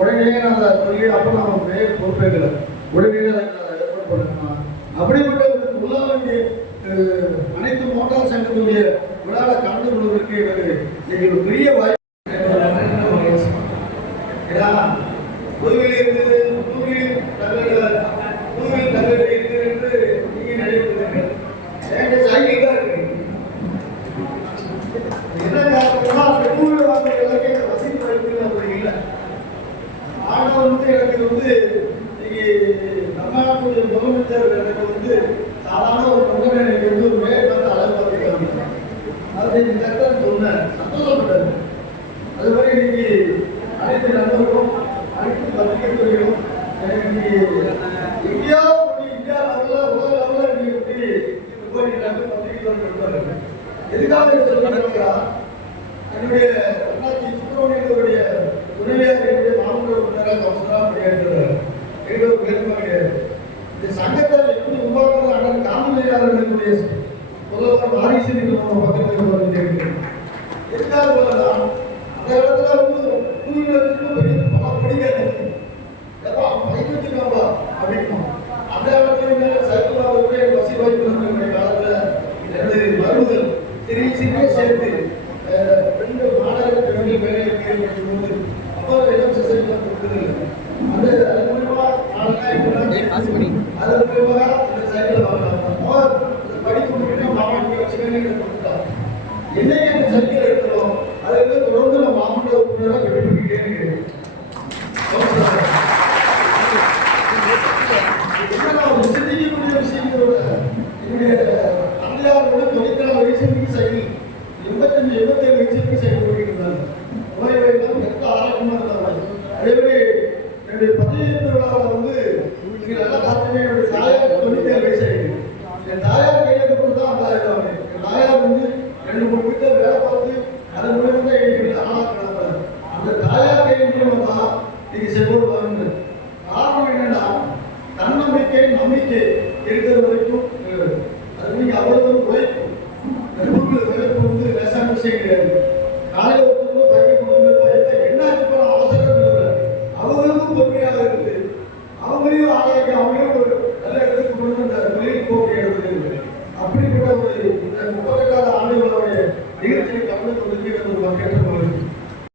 உடனே நான் சொல்லி அப்போ நான் பொறுப்பேற்கல உடனே ஏற்பாடு பண்ணணும். அப்படிப்பட்ட உள்ளா வேண்டிய அனைத்து மோட்டார் சங்கத்துடைய விழாவில் கலந்து கொள்வதற்கு எங்களுக்கு பெரிய வாய்ப்பு. புதுவையில் இருக்குது, புதுவையில் தகவல் இருக்குது என்று நீங்கள் நினைவுகிறீர்கள். சைக்கிள் தான் இருக்கு. என்ன காரணம்னா பெட்ரோல் வாங்க எல்லாமே வசதி வாய்ப்புகள் அப்படி இல்லை. ஆனால் எனக்கு தமிழ்நாட்டுடைய முதலமைச்சர் எனக்கு சாதாரண ஒரு மகன் எனக்கு ஒரு மேற்கொண்டு அளவு பார்த்துக்காங்க அப்படின்னு இந்த இடத்துல சொன்னேன். சந்தோஷப்பட்டாரு. அது மாதிரி இன்னைக்கு அனைத்து நண்பர்களும் அனைத்து பத்திரிகை துறைகளும் எனக்கு எங்கேயாவது இந்தியா லெவலில் உலக லெவலில் நீ எப்படி போட்டிருக்காங்க பத்திரிகை துறை இருப்பாரு. எதுக்காக சொல்லுறா என்னுடைய அண்ணாச்சி சுப்பிரமணியனுடைய துணைவியார் என்னுடைய மாமன்ற உறுப்பினராக அவசரமாக பணியாற்றுகிறார். எங்களோட பெருமை கிடையாது. இந்த சங்கத்தை எப்படி உருவாக்குறது அண்ணன் காமராஜர்களுடைய முதல்வர் வாரிசு பக்கத்தில் கேட்கிறேன். எதுக்காக சொல்லலாம் அந்த இடத்துல பெரிய பணம் பிடிக்காது வச்சுக்காம்பா அப்படின்னும் அந்த இடத்துல சைக்கிள் வசதி வாய்ப்பு காலத்தில் எனது மருந்துகள் சிறிய சேர்த்து ரெண்டு மாணவர்கள் வேலையில் ஈடுபடும்போது அப்போ இடம் சைக்கிள் கொடுக்குறது அந்த அது மூலமா அதன் மூலமாக இந்த சைக்கிள் வாங்கலாம். படிப்பு முடியும் மாவட்ட வச்சுக்கணும் கொடுத்தாங்க. என்னைக்கு அந்த சைக்கிள் எடுக்கிறோம் அதை தொடர்ந்து நம்ம மாவட்ட உறுப்பினராக வெளிப்படுத்திக்கிட்டே இருக்கிறேன். சிந்திக்கக்கூடிய விஷயங்களோட என்னுடைய தந்தையாரோட 94 வயசுக்கு சைக்கிள் 85-77 வயசுக்கு சைக்கிள் ஓடிக்கிறாங்க. நோய் வாய்ப்பு எந்த ஆரோக்கியமாக இருந்தாங்க. அதே மாதிரி என்னுடைய 17 விழாவில் நீங்கள் நல்லா பார்த்துமே என்னுடைய தாயார் 97 வயசு ஆகிடுது. என் தாயார் கையில் கொடுத்து தான் 50,000. என் தாயார் 2-3 வீட்டில் வேலை பார்த்து அதன் மூலமாக தான் எனக்கு ஆளாக்குறாங்க. அந்த தாயார் கையில் மூலமாக தான் நீங்கள் செல்வோடு வாங்க. காரணம் என்னன்னா தன்னம்பிக்கை நம்பிக்கை இருக்கிற வரைக்கும் அது நீங்கள் அவ்வளவு உழைப்பு உழைப்பு லேசான விஷயம் கிடையாது. காலையில் ஒருத்தவங்க பைக்கை கொண்டு போய் என்ன அவசரம் இல்லை அவங்களுக்கும் பொறுமையாக இருக்குது. அவங்களையும் ஆளாக்கி அவங்களையும் ஒரு நல்ல இடத்துக்கு கொண்டு அந்த தொழில் போக்கு எடுத்து அப்படிப்பட்ட ஒரு இந்த 32 ஆண்டுகளுடைய நிகழ்ச்சியை கலந்து கொண்டு ஒரு கேட்டுக்கொள்கிறேன்.